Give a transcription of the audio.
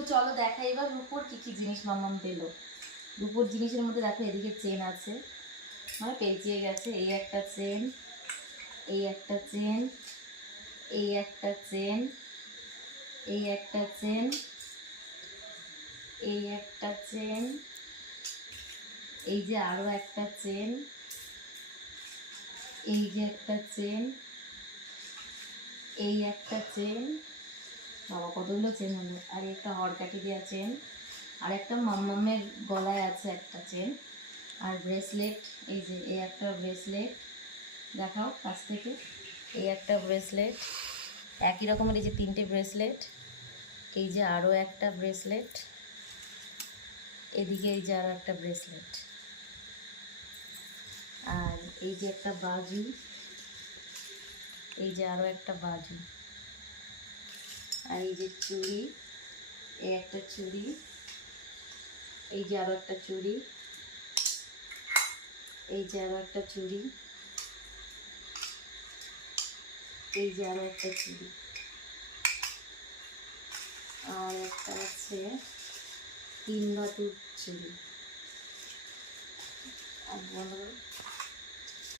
তো চলো দেখাই এবার রূপোর কি কি জিনিস মাম্মাম পেলো। রূপোর জিনিসের মধ্যে দেখো এদিকে চেন আছে, মানে পেঁচিয়ে গেছে। এই একটা চেন, এই একটা চেন, এই একটা চেন, এই একটা চেন, এই একটা চেন, এই যে আরো একটা চেন, এই যে একটা চেন, এই একটা চেন, বাবা কতগুলো চেন হলো। আর একটা হরকাঠি দেওয়া চেন, আর একটা মাম্মামের গলায় আছে একটা চেন, আর ব্রেসলেট। এই যে এই একটা ব্রেসলেট, দেখাও কাছ থেকে। এই একটা ব্রেসলেট, একই রকমের এই যে তিনটে ব্রেসলেট। এই যে আরও একটা ব্রেসলেট, এদিকে এই যে আরও একটা ব্রেসলেট, আর এই যে একটা বাজু, এই যে আরও একটা বাজু, আর এই যে চুড়ি, এই একটা চুড়ি, এই যে আরও একটা চুড়ি, এই যে আরও একটা চুড়ি, এই যে আরও একটা চুড়ি, আর একটা আছে 3 ধাতুর চুড়ি। আর বলো